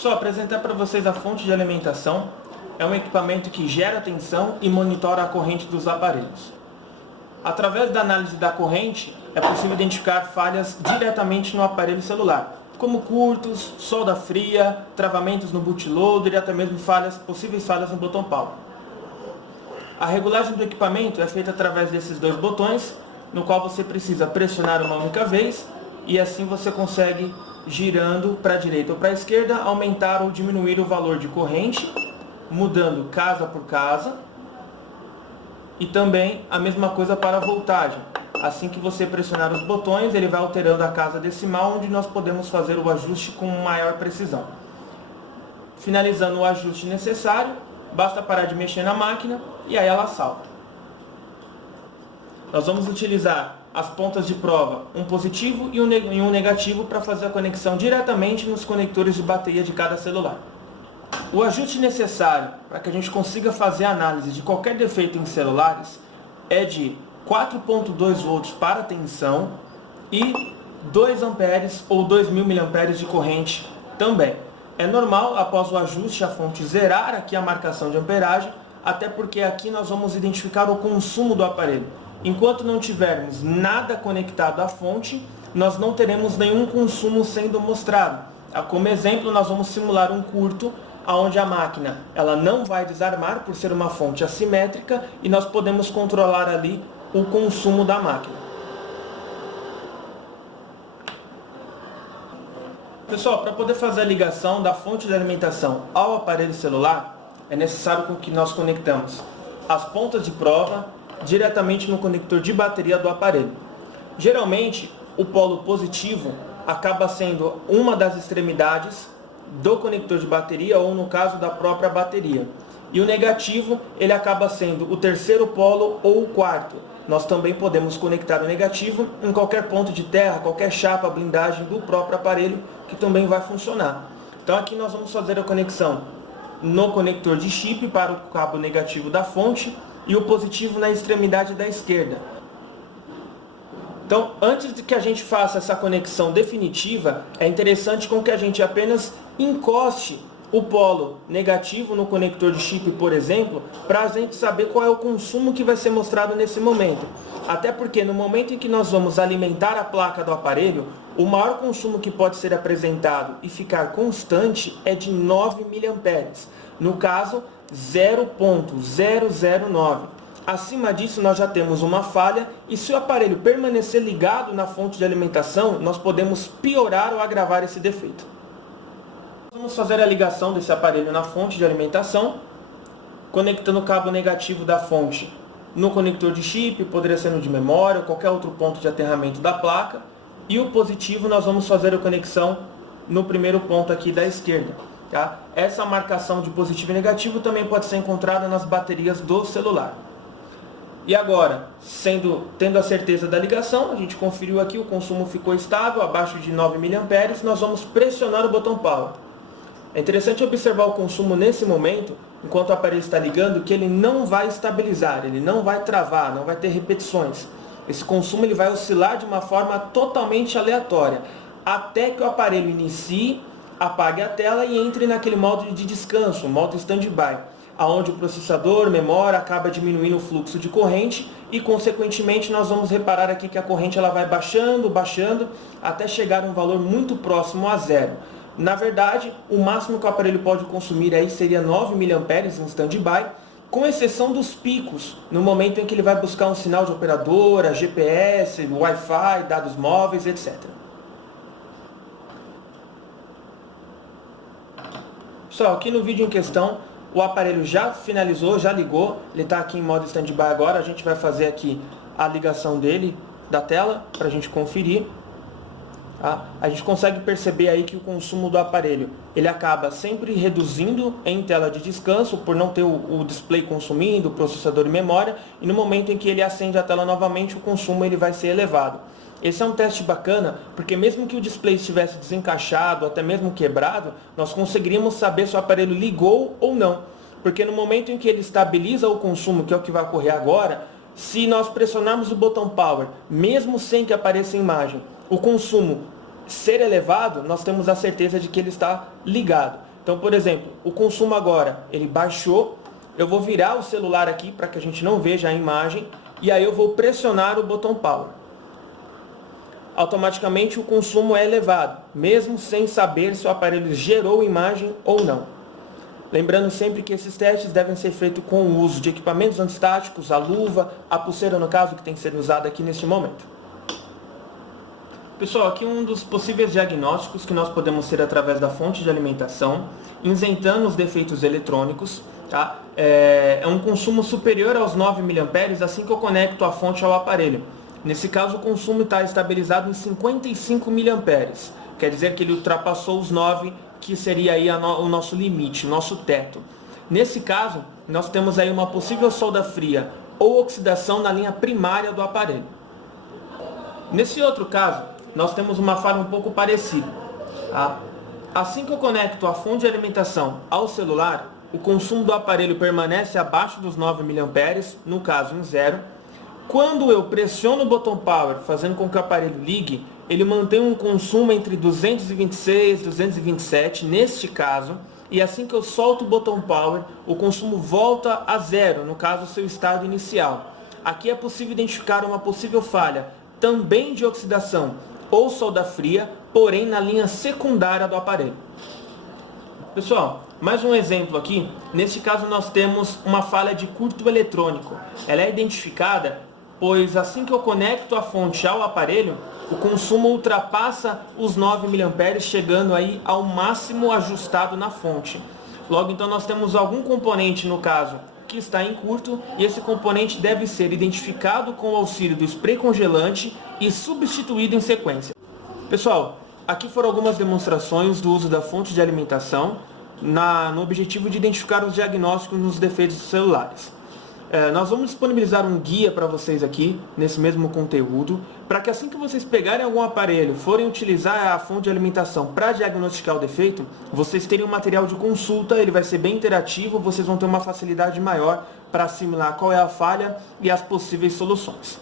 Só apresentar para vocês a fonte de alimentação. É um equipamento que gera tensão e monitora a corrente dos aparelhos. Através da análise da corrente, é possível identificar falhas diretamente no aparelho celular, como curtos, solda fria, travamentos no bootloader e até mesmo possíveis falhas no botão power. A regulagem do equipamento é feita através desses dois botões, no qual você precisa pressionar uma única vez e assim você consegue, girando para a direita ou para a esquerda, aumentar ou diminuir o valor de corrente, mudando casa por casa, e também a mesma coisa para a voltagem. Assim que você pressionar os botões, ele vai alterando a casa decimal, onde nós podemos fazer o ajuste com maior precisão. Finalizando o ajuste necessário, basta parar de mexer na máquina e aí ela salta. Nós vamos utilizar as pontas de prova, um positivo e um negativo, para fazer a conexão diretamente nos conectores de bateria de cada celular. O ajuste necessário para que a gente consiga fazer a análise de qualquer defeito em celulares é de 4.2 volts para tensão e 2 amperes ou 2.000 mA de corrente também. É normal, após o ajuste, a fonte zerar aqui a marcação de amperagem, até porque aqui nós vamos identificar o consumo do aparelho. Enquanto não tivermos nada conectado à fonte, nós não teremos nenhum consumo sendo mostrado. Como exemplo, nós vamos simular um curto, onde a máquina ela não vai desarmar por ser uma fonte assimétrica e nós podemos controlar ali o consumo da máquina. Pessoal, para poder fazer a ligação da fonte de alimentação ao aparelho celular, é necessário que nós conectamos as pontas de prova diretamente no conector de bateria do aparelho. Geralmente, o polo positivo acaba sendo uma das extremidades do conector de bateria, ou no caso da própria bateria. E o negativo, ele acaba sendo o terceiro polo ou o quarto. Nós também podemos conectar o negativo em qualquer ponto de terra, qualquer chapa, blindagem do próprio aparelho, que também vai funcionar. Então aqui nós vamos fazer a conexão no conector de chip para o cabo negativo da fonte e o positivo na extremidade da esquerda. Então, antes de que a gente faça essa conexão definitiva, é interessante com que a gente apenas encoste o polo negativo no conector de chip, por exemplo, para a gente saber qual é o consumo que vai ser mostrado nesse momento. Até porque no momento em que nós vamos alimentar a placa do aparelho, o maior consumo que pode ser apresentado e ficar constante é de 9 mA. No caso, 0.009. Acima disso, nós já temos uma falha e se o aparelho permanecer ligado na fonte de alimentação, nós podemos piorar ou agravar esse defeito. Vamos fazer a ligação desse aparelho na fonte de alimentação, conectando o cabo negativo da fonte no conector de chip, poderia ser no de memória ou qualquer outro ponto de aterramento da placa, e o positivo nós vamos fazer a conexão no primeiro ponto aqui da esquerda. Tá? Essa marcação de positivo e negativo também pode ser encontrada nas baterias do celular. E agora, tendo a certeza da ligação, a gente conferiu aqui, o consumo ficou estável, abaixo de 9 mA, nós vamos pressionar o botão Power. É interessante observar o consumo nesse momento, enquanto o aparelho está ligando, que ele não vai estabilizar, ele não vai travar, não vai ter repetições. Esse consumo ele vai oscilar de uma forma totalmente aleatória, até que o aparelho inicie, apague a tela e entre naquele modo de descanso, modo stand-by, onde o processador, memória, acaba diminuindo o fluxo de corrente e, consequentemente, nós vamos reparar aqui que a corrente ela vai baixando, até chegar a um valor muito próximo a zero. Na verdade, o máximo que o aparelho pode consumir aí seria 9 mA em stand-by, com exceção dos picos, no momento em que ele vai buscar um sinal de operadora, GPS, Wi-Fi, dados móveis, etc. Pessoal, aqui no vídeo em questão, o aparelho já finalizou, já ligou, ele está aqui em modo stand-by agora, a gente vai fazer aqui a ligação dele, da tela, para a gente conferir. Tá? A gente consegue perceber aí que o consumo do aparelho, ele acaba sempre reduzindo em tela de descanso, por não ter o display consumindo, o processador e memória, e no momento em que ele acende a tela novamente, o consumo ele vai ser elevado. Esse é um teste bacana, porque mesmo que o display estivesse desencaixado, até mesmo quebrado, nós conseguiríamos saber se o aparelho ligou ou não. Porque no momento em que ele estabiliza o consumo, que é o que vai ocorrer agora, se nós pressionarmos o botão Power, mesmo sem que apareça a imagem, o consumo ser elevado, nós temos a certeza de que ele está ligado. Então, por exemplo, o consumo agora, ele baixou, eu vou virar o celular aqui para que a gente não veja a imagem, e aí eu vou pressionar o botão Power. Automaticamente o consumo é elevado, mesmo sem saber se o aparelho gerou imagem ou não. Lembrando sempre que esses testes devem ser feitos com o uso de equipamentos antistáticos, a luva, a pulseira no caso, que tem que ser usada aqui neste momento. Pessoal, aqui um dos possíveis diagnósticos que nós podemos ter através da fonte de alimentação, isentando os defeitos eletrônicos, tá? É um consumo superior aos 9 mA assim que eu conecto a fonte ao aparelho. Nesse caso, o consumo está estabilizado em 55 mA, quer dizer que ele ultrapassou os 9, que seria aí o nosso limite, o nosso teto. Nesse caso, nós temos aí uma possível solda fria ou oxidação na linha primária do aparelho. Nesse outro caso, nós temos uma falha um pouco parecida. Tá? Assim que eu conecto a fonte de alimentação ao celular, o consumo do aparelho permanece abaixo dos 9 mA, no caso em 0. Quando eu pressiono o botão Power, fazendo com que o aparelho ligue, ele mantém um consumo entre 226 e 227, neste caso, e assim que eu solto o botão Power, o consumo volta a 0, no caso, seu estado inicial. Aqui é possível identificar uma possível falha, também de oxidação ou solda fria, porém na linha secundária do aparelho. Pessoal, mais um exemplo aqui. Neste caso nós temos uma falha de curto eletrônico. Ela é identificada pois assim que eu conecto a fonte ao aparelho, o consumo ultrapassa os 9 mA, chegando aí ao máximo ajustado na fonte. Logo, então, nós temos algum componente, no caso, que está em curto, e esse componente deve ser identificado com o auxílio do spray congelante e substituído em sequência. Pessoal, aqui foram algumas demonstrações do uso da fonte de alimentação no objetivo de identificar os diagnósticos nos defeitos dos celulares. Nós vamos disponibilizar um guia para vocês aqui, nesse mesmo conteúdo, para que assim que vocês pegarem algum aparelho, forem utilizar a fonte de alimentação para diagnosticar o defeito, vocês terem um material de consulta, ele vai ser bem interativo, vocês vão ter uma facilidade maior para assimilar qual é a falha e as possíveis soluções.